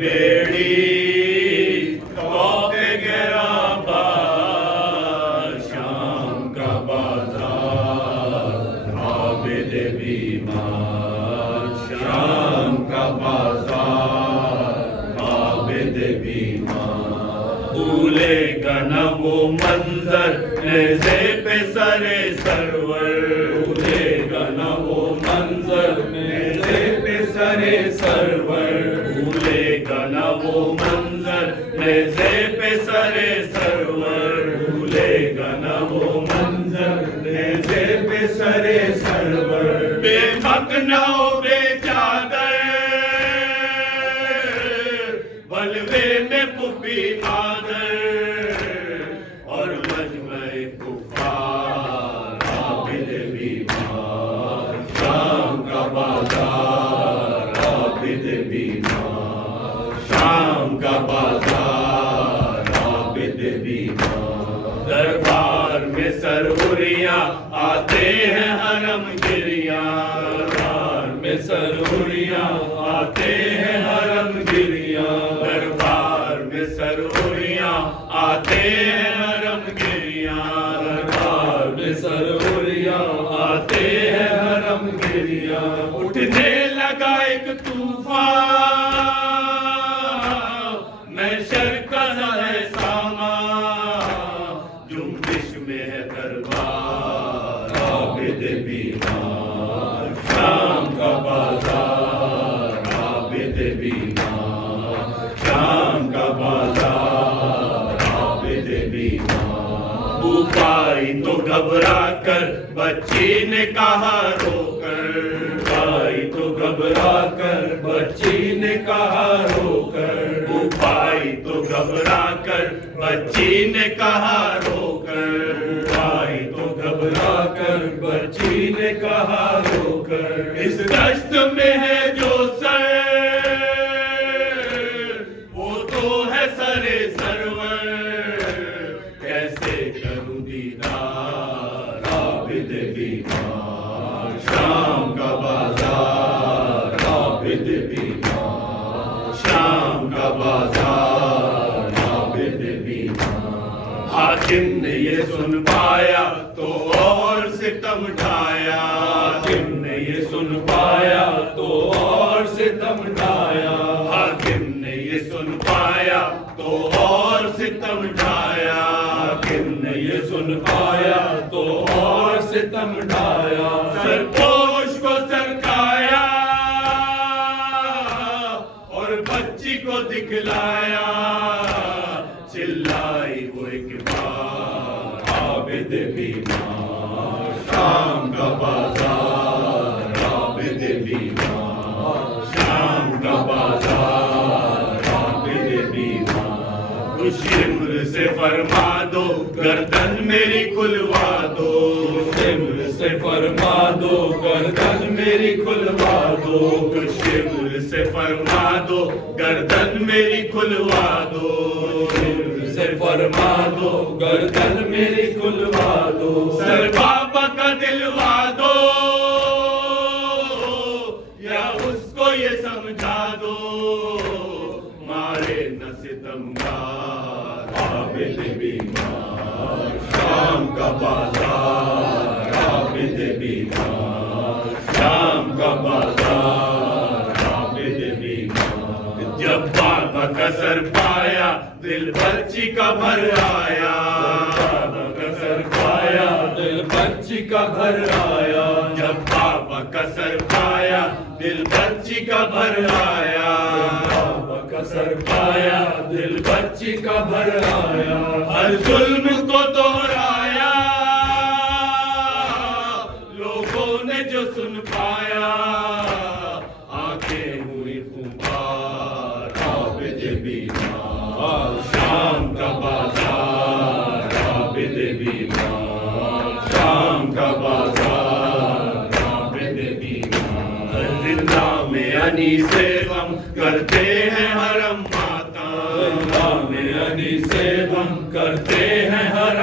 बेड़ी तोके गिरा बार, शाम का बाजार आबिद बीमार, शाम का बाजार आबिद बीमार। भूलेगा न वो मंजर नेज़े पे सरे सरवर, भूलेगा न वो मंजर नेज़े पे सरे सरवर, भूलेगा न वो मंजर नेज़े पे सरे सरवर, भूलेगा न वो मंजर नेज़े पे सरे सरवर। बेमक न हो बेचादर बलवे में पुपी आदर, और मजमे कुफार आबिद बीमार, शाम का बाजार आबिद बीमार, शाम का बाजार आबिद बीमार। दरबार में सरहुरियाँ आते हैं हरम गिरियाँ, दरबार में सरहुरियाँ आते हैं हरम गिरियाँ, दरबार में सरहुरियाँ आते हैं हरम गिरियाँ, दरबार में सरहुरियाँ आते हैं हरम गिरियाँ। उठने लगा एक तूफान महशर का है सामा, जुम्बिश में है दरबार आबिद बीमार, शाम का बाजार आबिद बीमार, शाम का बाजार आबिद बीमार। भूख आई तो घबरा कर बच्ची ने कहा रोकर, आई तो घबरा कर बच्ची ने कहा रोकर, भूख आई तो घबरा कर बच्ची ने कहा रोकर, आई तो घबरा कर बच्ची ने कहा रोकर। इस दश्त में है जो सर वो तो है सरे सरवर, कैसे करूं दीदार आबिद बीमार, शाम का बाजार आबिद बीमार, शाम का बाजार आबिद बीमार। हाकिम ने ये सुन पाया तो और सितम ढाया, हाकिम ने ये सुन पाया तो और सितम ढाया, हाकिम ने ये सुन पाया तो और सितम ढाया, हाकिम ने ये सुन पाया तो और सितम ढाया। सरपोश को सरकाया और बच्ची को दिखलाया, चिल्लाई वो एक बार आबिद बीमार, शाम का बाजार आबिद बीमार, शाम का बाजार आबिद बीमार। कुछ इम्र से फरमा दो गर्दन मेरी खुलवा दो, इम्र से फरमा दो गर्दन मेरी खुलवा दो, कुछ इम्र से फरमा दो गर्दन मेरी खुलवा दो, इम्र से फरमा दो गर्दन मेरी खुलवा दो। सर बाबा का दिलवा दो या उसको ये समझा दो, मारे न सितमगार आबिद बीमार, शाम का बाजार आबिद बीमार, शाम का बाजार आबिद बीमार। जब बाबा का सर पाया दिल बच्ची का भर आया, बाबा का सर पाया दिल बच्ची का भर आया, जब बाबा का सर पाया दिल बच्ची का भर आया, बाबा का सर पाया दिल बच्ची का भर आया। हर जुल्म को दोहराया लोगों ने जो सुन पाया, आंखें हुई खुमार आबिद बीमार, शाम का बाजार आबिद बीमार, शाम का बाजार आबिद बीमार। जिंदा में अनी से गम करते हैं हरम माता, जिंदा में अनी से गम करते हैं हरम